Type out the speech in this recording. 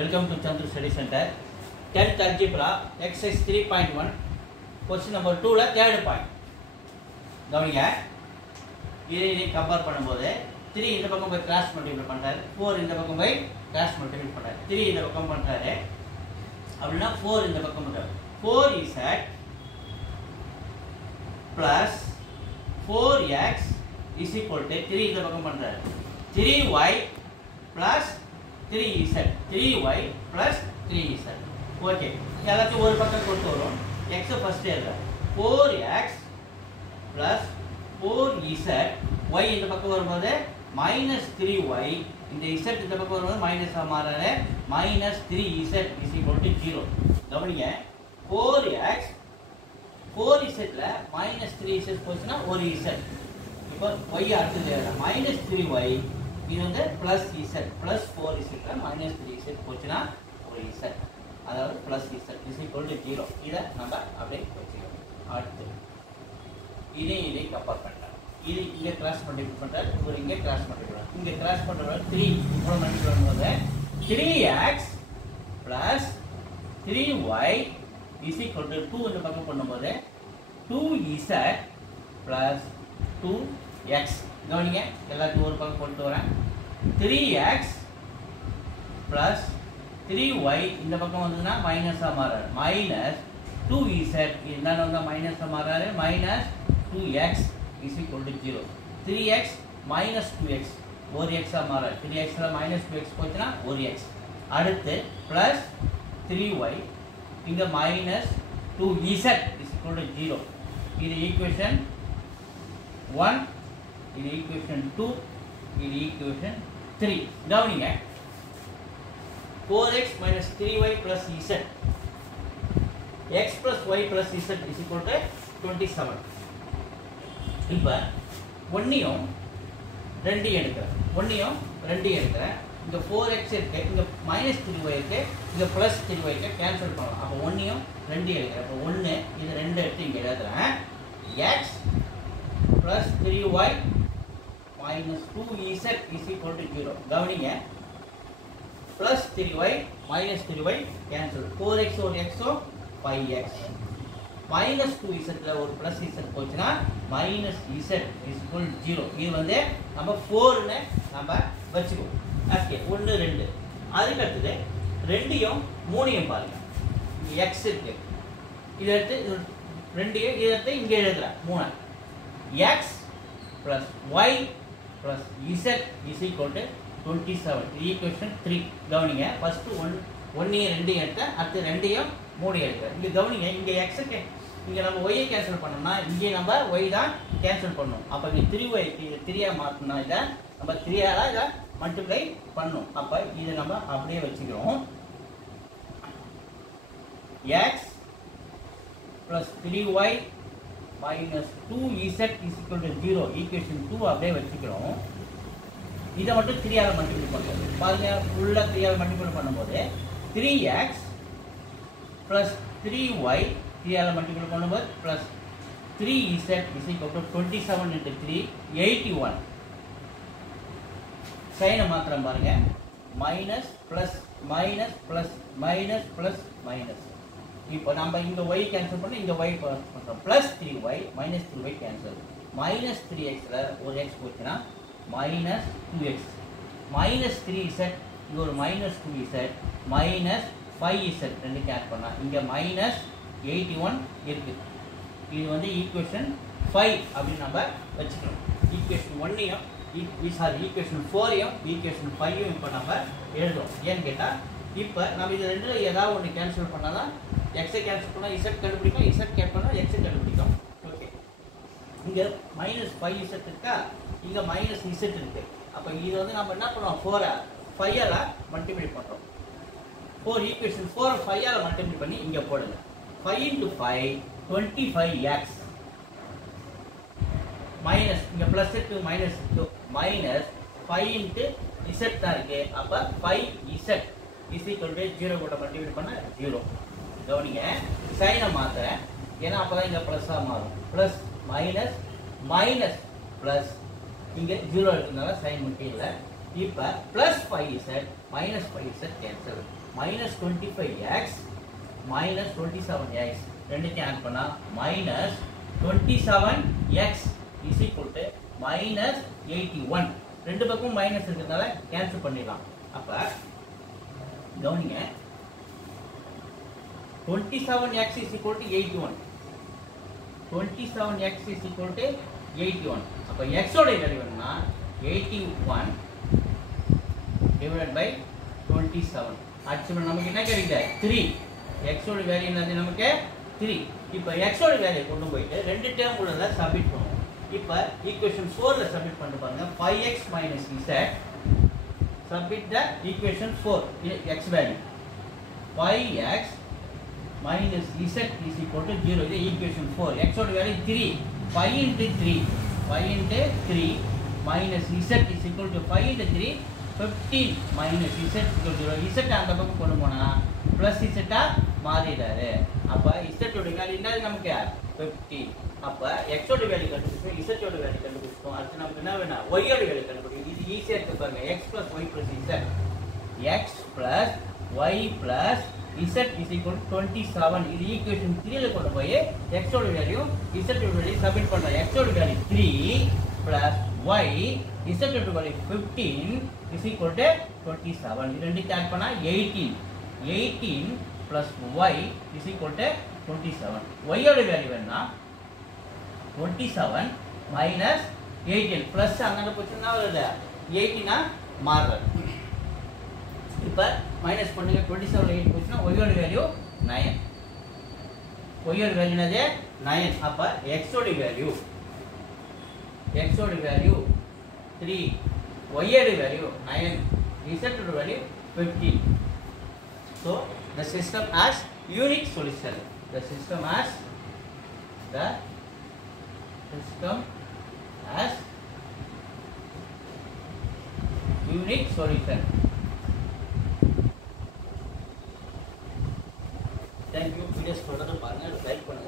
Welcome to Chandru Study Center. 10th Algebra, exercise 3.1, question number 2 la third point. கவனிங்க, இதை compare பண்ணும்போது 3 இந்த பக்கம் போய் கிராஸ் மல்டிப்ளை பண்றாரு, 4 இந்த பக்கம் போய் கிராஸ் மல்டிப்ளை பண்றாரு, 3 இந்த பக்கம் பண்றாரு அப்படினா 4 இந்த பக்கம் பண்றாரு. 4z plus 4x is equal to 3 இந்த பக்கம் பண்றாரு, 3y plus 3z, 3y plus 3z. Okay, எல்லாத்தையும் ஒரு பக்கம் கொண்டு வரோம். x ஃபர்ஸ்ட் எழுதுறேன், 4x plus 4z, y இந்த பக்கம் வரும்போது minus 3y, இந்த z இந்த பக்கம் வரும்போது minus மாறாரு, minus 3z is equal to 0. கவனிங்க, 4x 4z ல minus 3z போச்சுன்னா ஒரு z. இப்போ y அடுத்தது minus 3y, இது வந்து plus z, plus 4z ல minus 3z போச்சுன்னா ஒரு z, அதாவது plus z is equal to 0. இதை நம்ம அப்படியே வச்சுக்கலாம். அடுத்து இதை கம்பேர் பண்ணுறேன். இது இங்கே கிராஸ் மல்டிப்ளை பண்ணுறாரு, ஒரு இங்கே கிராஸ் மல்டிப்ளை பண்ணுறாரு. இங்கே கிராஸ் பண்ணுறது 3 இவ்வளோ மல்டிப்ளை பண்ணும்போது 3x plus 3y is equal to 2 இந்த பக்கம் பண்ணும்போது 2z plus 2x. கவனிங்க, எல்லாத்தையும் ஒரு பக்கம் கொண்டு வரேன். 3x plus 3y இந்த பக்கம் வந்ததுன்னா மைனஸாக மாறாரு, மைனஸ் 2z இருந்தாலும் வந்தால் மைனஸாக மாறாரு, minus 2x is equal to 0. 3x minus 2x ஒரு எக்ஸாக மாறாரு, 3xல minus 2x போச்சுன்னா ஒரு x. அடுத்து plus 3y இங்கே minus 2z is equal to 0. இது ஈக்குவேஷன் 1, இது ஈக்குவேஷன் 2, இது ஈக்குவேஷன் 3. கவனிங்க, 4x minus 3y plus z, x plus y plus z is equal to 27. இப்போ ஒன்றையும் ரெண்டையும் எடுக்கிறேன், இங்கே 4x இருக்குது, இங்கே minus 3y இருக்குது, இங்கே plus 3y இருக்குது, கேன்சல் பண்ணலாம். அப்போ ஒன்றையும் ரெண்டையும் எடுக்கிறேன். அப்போ 1 இது 2 எடுத்து இங்கே எழுதுறேன், x plus 3y minus 2z is equal to 0. கவனிங்க, plus 3y minus 3y cancel, 4x ஒரு x 5x, minus 2z ஒரு plus z போச்சுன்னா minus z is equal to 0. இது வந்து நம்ம 4ன்னு நம்ம வச்சுக்குவோம். ஓகே, 1 2. அதுக்கு அடுத்தது 2யும் 3யும் பாருங்க, x இருக்கு, இதை எடுத்து 2யும் இதை எடுத்து இங்கே எழுதுறேன் 3. x plus y plus z is equal to 27. Equation 3. கவனிங்க, ஃபர்ஸ்ட் 1யும் 2யும் எடுத்தேன், அடுத்து 2யும் 3யும் எடுக்கிறேன். இங்கே கவனிங்க, இங்கே எக்ஸுக்கு இங்கே நம்ம ஒய்யை கேன்சல் பண்ணோம்னா இங்கே நம்ம ஒய் தான் கேன்சல் பண்ணணும். அப்போ இங்கே 3y இது 3யாக மாற்றினா இதை நம்ம 3ஆல் இதை மல்டிப்ளை பண்ணணும். அப்போ இதை நம்ம அப்படியே வச்சுக்கிறோம், x plus 3y minus 2z is equal to 0. Equation 2 அப்படியே வச்சுக்கிறோம். இதை மட்டும் 3ஆல் மல்டிப்ளை பண்ணுறோம். பாருங்க, ஃபுல்லாக 3ஆல் மல்டிப்ளை பண்ணும்போது 3x plus 3y 3ஆல் மல்டிப்ளை பண்ணும்போது plus 3z is equal to 27 into 3 81. சைனை மாத்திரம் பாருங்க, minus plus minus plus minus plus minus. இப்போ நம்ம இங்கே y கேன்சல் பண்ணி இங்கே y பண்ணுறோம், plus 3y minus 3y cancel, minus 3xல ஒரு x போச்சுன்னா மைனஸ் 2x, மைனஸ் 3z இங்கே ஒரு மைனஸ் 2z, மைனஸ் 5z ரெண்டு கேன்சல் பண்ணால் இங்கே மைனஸ் 81 இருக்குது. இது வந்து ஈக்குவேஷன் 5 அப்படின்னு நம்ம வச்சுக்கணும். ஈக்குவேஷன் 1யும் ஈக்குவேஷன் 4யும் ஈக்குவேஷன் 5யும் இப்போ நம்ம எழுதுறோம். ஏன்னு கேட்டால் இப்போ நம்ம இது ரெண்டில் ஏதாவது ஒன்று கேன்சல் பண்ணால் தான் எக்ஸை கேன்சல் பண்ணால் இசட் கண்டுபிடிக்கும், இசட் கேட் பண்ணால் எக்ஸை கண்டுபிடிக்கும். ஓகே, இங்கே மைனஸ் 5z இருக்கா, இங்கே மைனஸ் z இருக்குது. அப்போ இது வந்து நம்ம என்ன பண்ணுவோம், 5ஆல் மல்டிப்ளை பண்ணுறோம். 4 ஈக்குவேஷன் 4 5ஆல் மல்டிப்ளை பண்ணி இங்கே போடுங்க. 5 into 5 25x மைனஸ் இங்கே ப்ளஸ் இருக்கு மைனஸ் இருக்கு, மைனஸ் 5 into z தான் இருக்கு. அப்போ 5z is equal to 0 கூட மல்டிப்ளை பண்ண 0. கவனிங்க, சைனை மாற்றுறேன், ஏன்னா அப்போ தான் இங்கே ப்ளஸ்ஸாக மாறும். ப்ளஸ் மைனஸ் மைனஸ் ப்ளஸ், இங்கே 0 இருக்கிறதுனால சைன் மட்டும் இல்லை. இப்போ plus 5z minus 5z cancel. minus 25x minus 27x ரெண்டுத்தையும் ஆட் பண்ணா minus 27x is equal to minus 81 ரெண்டு பக்கமும் மைனஸ் இருக்கிறதுனால கேன்சல் பண்ணிடலாம். அப்ப கவனிங்க 27x is equal to 81 27x is equal to 81 அப்ப x ஓட வேல்யூ என்னன்னா 81 divided by 27 அடுத்து நமக்கு என்ன கிடைக்குது 3 x ஓட வேல்யூ என்னது நமக்கு 3 இப்போ x ஓட வேல்யூ கொண்டு போயிட்டு ரெண்டு டேர்ம் உள்ள சப்ஸ்டிட் பண்ணுவோம். இப்போ ஈக்குவேஷன் 4 ல சப்ஸ்டிட் பண்ணி பாருங்க 5x - z submit the equation 4 x value 5x minus z is equal to 0 இது equation 4 x ஓட value 3 5 into 3 minus z is equal to 5 into 3 15 minus z equal to 0 z அந்த பக்கம் கொண்டு போனா plus z மாறிடாரு. அப்ப z ஓட value என்னது நமக்கு 15 அப்ப x ஓட வேல்யூ கண்டுபிடிச்சோம் z ஓட வேல்யூ கண்டுபிடிச்சோம். அடுத்து நமக்கு என்ன வேணும் y ஓட வேல்யூ கண்டுபிடிக்கணும். இது ஈஸியா இருக்கு பாருங்க x plus y plus z x plus y plus z is equal to 27 இது ஈக்குவேஷன் 3 ல கொண்டு போய் x ஓட வேல்யூ z ஓட வேல்யூ சப்ஸ்டிட் பண்ணலாம். x ஓட வேல்யூ 3 plus y z ஓட வேல்யூ 15 is equal to 27 இது ரெண்டு ஆட் பண்ணா 18 plus y is equal to 27 y ஓட வேல்யூ என்ன 27 minus 18 plus அங்க போச்சுன்னா வருது 18 ஆ மாறுது. இப்போ மைனஸ் பண்ணுங்க 27 8 போச்சுன்னா y ஓட வேல்யூ 9 y ஓட வேல்யூ என்னது 9 அப்ப x ஓட வேல்யூ 3 y ஓட வேல்யூ 9 z ஓட value 15 so the system has unique solution the system has unique solution. Thank you. Videos தொடர்ந்து பாருங்க லைக் பண்ணுங்க.